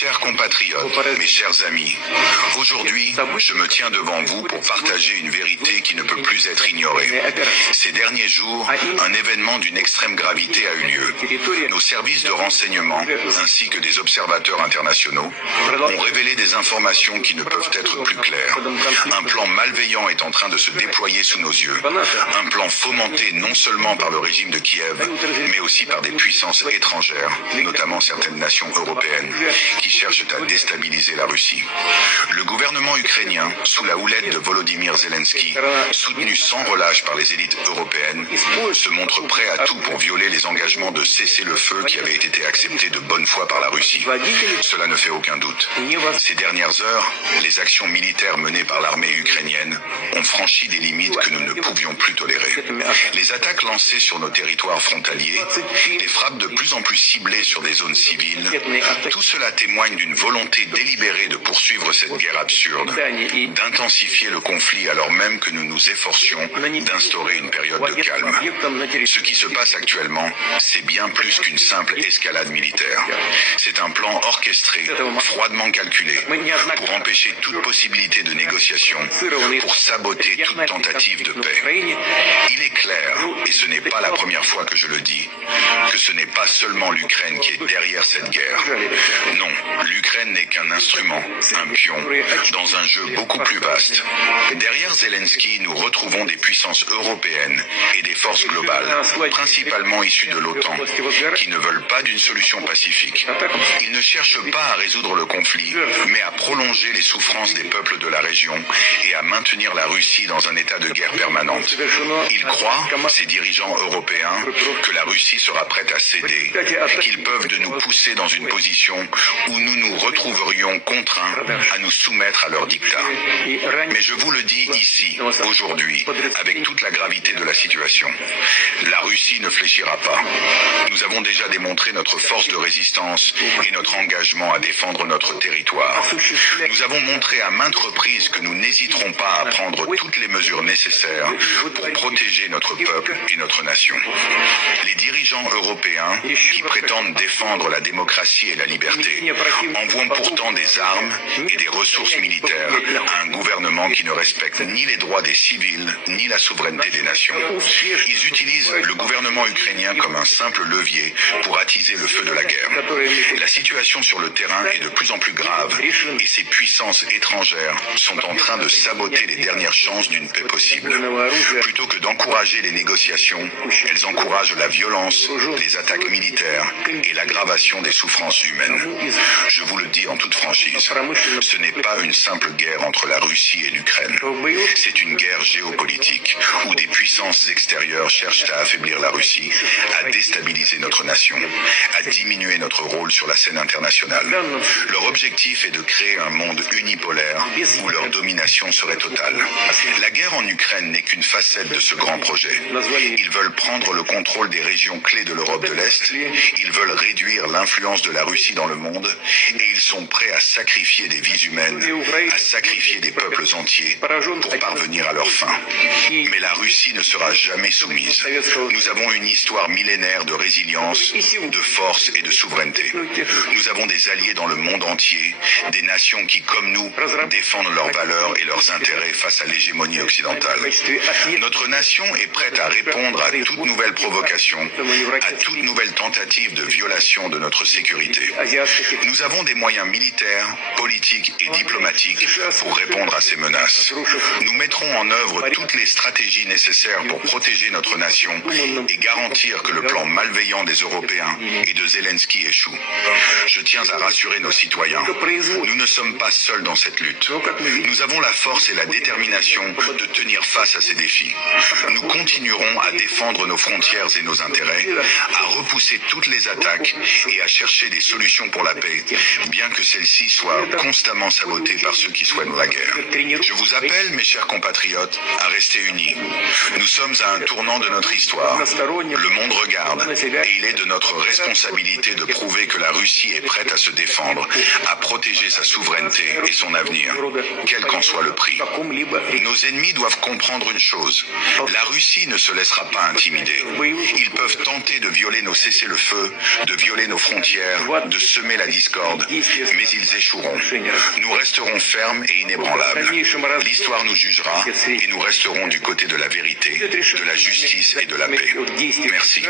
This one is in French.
Chers compatriotes, mes chers amis, aujourd'hui, je me tiens devant vous pour partager une vérité qui ne peut plus être ignorée. Ces derniers jours, un événement d'une extrême gravité a eu lieu. Nos services de renseignement, ainsi que des observateurs internationaux, ont révélé des informations qui ne peuvent être plus claires. Un plan malveillant est en train de se déployer sous nos yeux. Un plan fomenté non seulement par le régime de Kiev, mais aussi par des puissances étrangères, notamment certaines nations européennes, qui cherchent à déstabiliser la Russie. Le gouvernement ukrainien, sous la houlette de Volodymyr Zelensky, soutenu sans relâche par les élites européennes, se montre prêt à tout pour violer les engagements de cessez-le-feu qui avaient été acceptés de bonne foi par la Russie. Cela ne fait aucun doute. Ces dernières heures, les actions militaires menées par l'armée ukrainienne ont franchi des limites que nous ne pouvions plus tolérer. Les attaques lancées sur nos territoires frontaliers, les frappes de plus en plus ciblées sur des zones civiles, tout cela témoigne d'une volonté délibérée de poursuivre cette guerre absurde, d'intensifier le conflit alors même que nous nous efforcions d'instaurer une période de calme. Ce qui se passe actuellement, c'est bien plus qu'une simple escalade militaire. C'est un plan orchestré, froidement calculé, pour empêcher toute possibilité de négociation, pour saboter toute tentative de paix. Il est clair, et ce n'est pas la première fois que je le dis, que ce n'est pas seulement l'Ukraine qui est derrière cette guerre. Non, l'Ukraine n'est qu'un instrument, un pion, dans un jeu beaucoup plus vaste. Derrière Zelensky, nous retrouvons des puissances européennes et des forces globales, principalement issues de l'OTAN, qui ne veulent pas d'une solution pacifique. Ils ne cherchent pas à résoudre le conflit, mais à prolonger les souffrances des peuples de la région et à maintenir la Russie dans un état de guerre permanente. Ils croient, ces dirigeants européens, que la Russie sera prête à céder, qu'ils peuvent de nous pousser dans une position où nous nous retrouverions contraints à nous soumettre à leurs dictats. Mais je vous le dis ici, aujourd'hui, avec toute la gravité de la situation, la Russie ne fléchira pas. Nous avons déjà démontré notre force de résistance et notre engagement à défendre notre territoire. Nous avons montré à maintes reprises que nous n'hésiterons pas à prendre toutes les mesures nécessaires pour protéger notre peuple et notre nation. Les dirigeants européens, qui prétendent défendre la démocratie et la liberté, envoient pourtant des armes et des ressources militaires à un gouvernement qui ne respecte ni les droits des civils, ni la souveraineté des nations. Ils utilisent le gouvernement ukrainien comme un simple levier pour attiser le feu de la guerre. La situation sur le terrain est de plus en plus grave et ces puissances étrangères sont en train de saboter les dernières chances d'une paix possible. Plutôt que d'encourager les négociations, elles encouragent la violence, les attaques militaires et l'aggravation des souffrances humaines. Je vous le dis en toute franchise, ce n'est pas une simple guerre entre la Russie et l'Ukraine. C'est une guerre géopolitique où des puissances extérieures cherchent à affaiblir la Russie, à déstabiliser notre nation, à diminuer notre rôle sur la scène internationale. Leur objectif est de créer un monde unipolaire où leur domination serait totale. La guerre en Ukraine n'est qu'une facette de ce grand projet. Ils veulent prendre le contrôle des régions clés de l'Europe de l'Est, ils veulent réduire l'influence de la Russie dans le monde et ils sont prêts à sacrifier des vies humaines, à sacrifier des peuples entiers pour parvenir à leur fin. Mais la Russie ne sera jamais soumise. Nous avons une histoire millénaire de résilience, de force et de souveraineté. Nous avons des alliés dans le monde entier, des nations qui, comme nous, défendent leurs valeurs et leurs intérêts face à l'hégémonie occidentale. Notre nation est prête à répondre à toute nouvelle provocation, à toute nouvelle tentative de violation de notre sécurité. Nous avons des moyens militaires, politiques et diplomatiques pour répondre à ces menaces. Nous mettrons en œuvre toutes les stratégies nécessaires pour protéger notre nation et garantir que le plan malveillant des Européens et de Zelensky échoue. Je tiens à rassurer nos citoyens. Nous ne sommes pas seuls dans cette lutte. Nous avons la force et la détermination de tenir face à ces défis. Nous continuerons à défendre nos frontières et nos intérêts, à repousser toutes les attaques et à chercher des solutions pour la paix, bien que celle-ci soit constamment sabotée par ceux qui souhaitent la guerre. Je vous appelle, mes chers compatriotes, à rester unis. Nous sommes à un tournant de notre histoire. Le monde regarde Et il est de notre responsabilité de prouver que la Russie est prête à se défendre, à protéger sa souveraineté et son avenir, quel qu'en soit le prix. Nos ennemis doivent comprendre une chose. La Russie ne se laissera pas intimider. Ils peuvent tenter de violer nos cessez-le-feu, de violer nos frontières, de semer la discorde, mais ils échoueront. Nous resterons fermes et inébranlables. L'histoire nous jugera et nous resterons du côté de la vérité, de la justice et de la paix. Merci.